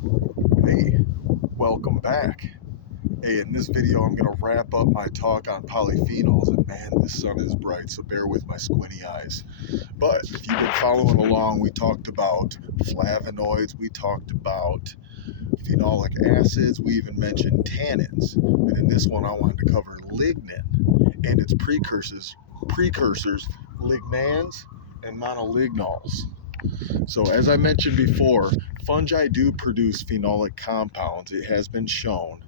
Hey, welcome back. Hey, in this video, I'm going to wrap up my talk on polyphenols. And man, this sun is bright, so bear with my squinty eyes. But if you've been following along, we talked about flavonoids, we talked about phenolic acids, we even mentioned tannins. But in this one, I wanted to cover lignin and its precursors, lignans and monolignols. So as I mentioned before, fungi do produce phenolic compounds. It has been shown.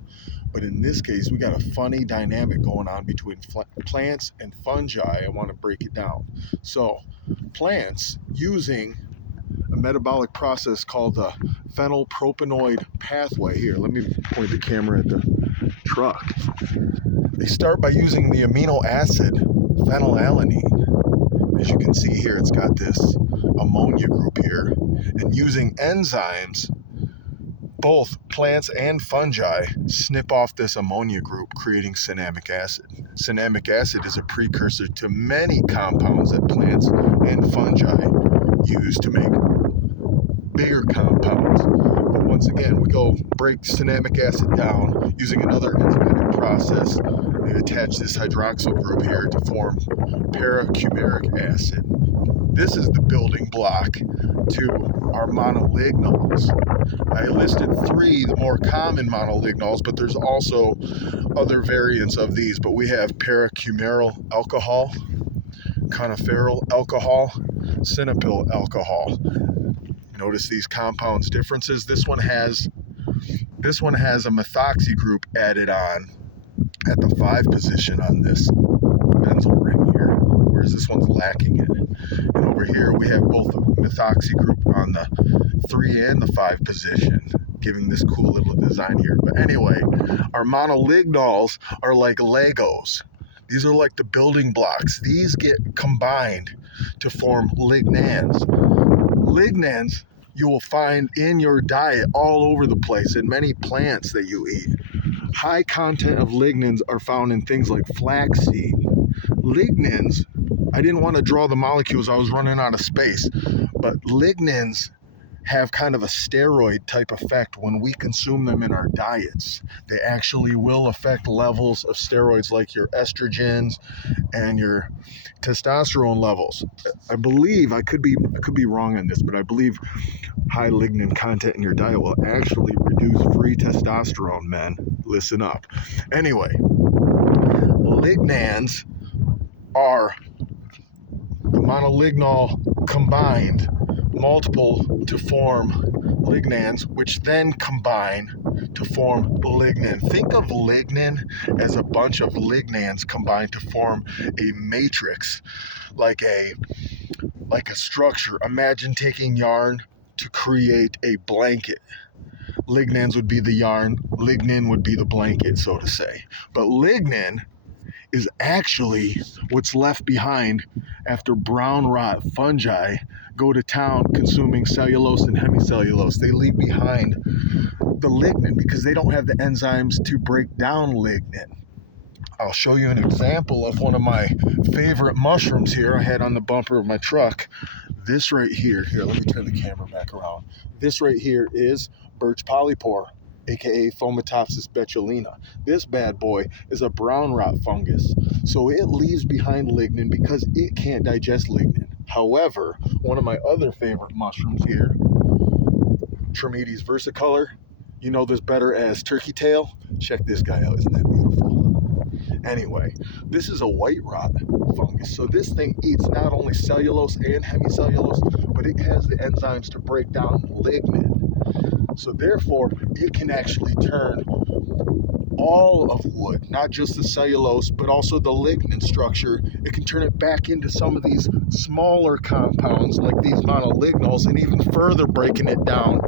But in this case, we got a funny dynamic going on between plants and fungi. I want to break it down. So plants using a metabolic process called the phenylpropanoid pathway. Here, let me point the camera at the truck. They start by using the amino acid phenylalanine. As you can see here, it's got this ammonia group here. And using enzymes, both plants and fungi snip off this ammonia group, creating cinnamic acid. Cinnamic acid is a precursor to many compounds that plants and fungi use to make bigger compounds. But once again, we go break cinnamic acid down using another enzymatic process. They attach this hydroxyl group here to form paracumaric acid. This is the building block to our monolignals. I listed three, the more common monolignals, but there's also other variants of these. But we have paracumaryl alcohol, coniferyl alcohol, sinapyl alcohol. Notice these compounds differences. This one has a methoxy group added on at the 5 position on this benzyl ring here, whereas this one's lacking it. And over here we have both a methoxy group on the 3 and the 5 position, giving this cool little design here. But anyway, our monolignals are like Legos. These are like the building blocks. These get combined to form lignans. Lignans you will find in your diet all over the place in many plants that you eat. High content of lignans are found in things like flaxseed. Lignans, I didn't want to draw the molecules, I was running out of space, but lignans have kind of a steroid type effect when we consume them in our diets. They actually will affect levels of steroids like your estrogens and your testosterone levels. I believe, I could be wrong on this, but I believe high lignin content in your diet will actually reduce free testosterone, men. Listen up. Anyway, lignans are the monolignol combined multiple to form lignans, which then combine to form lignin. Think of lignin as a bunch of lignans combined to form a matrix, like a structure. Imagine taking yarn to create a blanket. Lignans would be the yarn, lignin would be the blanket, so to say. But lignin is actually what's left behind after brown rot fungi go to town consuming cellulose and hemicellulose. They leave behind the lignin because they don't have the enzymes to break down lignin. I'll show you an example of one of my favorite mushrooms here I had on the bumper of my truck. This right here, let me turn the camera back around. This right here is birch polypore, aka Fomitopsis betulina. This bad boy is a brown rot fungus, so it leaves behind lignin because it can't digest lignin. However, one of my other favorite mushrooms here, Trametes versicolor, you know this better as turkey tail. Check this guy out, isn't that beautiful? Anyway, this is a white rot fungus, so this thing eats not only cellulose and hemicellulose, but it has the enzymes to break down lignin. So therefore, it can actually turn all of wood, not just the cellulose, but also the lignin structure. It can turn it back into some of these smaller compounds like these monolignals, and even further breaking it down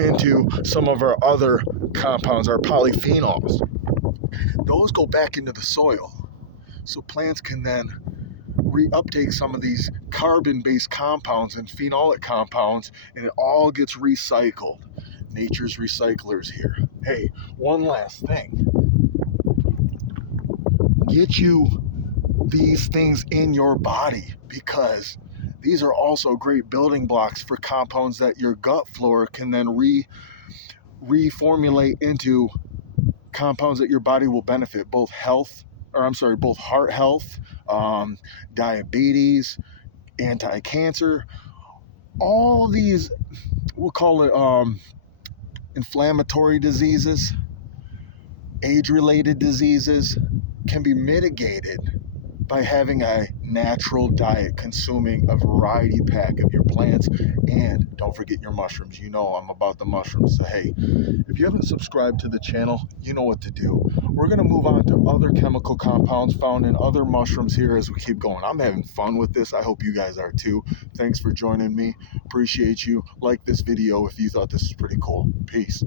into some of our other compounds, our polyphenols. Those go back into the soil. So plants can then reuptake some of these carbon-based compounds and phenolic compounds, and it all gets recycled. Nature's recyclers here. Hey, one last thing. Get you these things in your body, because these are also great building blocks for compounds that your gut flora can then reformulate into compounds that your body will benefit, both heart health, diabetes, anti-cancer, all these, we'll call it inflammatory diseases, age-related diseases, can be mitigated by having a natural diet, consuming a variety pack of your plants, and don't forget your mushrooms. You know I'm about the mushrooms. So hey, if you haven't subscribed to the channel, you know what to do. We're going to move on to other chemical compounds found in other mushrooms here as we keep going. I'm having fun with this. I hope you guys are too. Thanks for joining me. Appreciate you. Like this video if you thought this was pretty cool. Peace.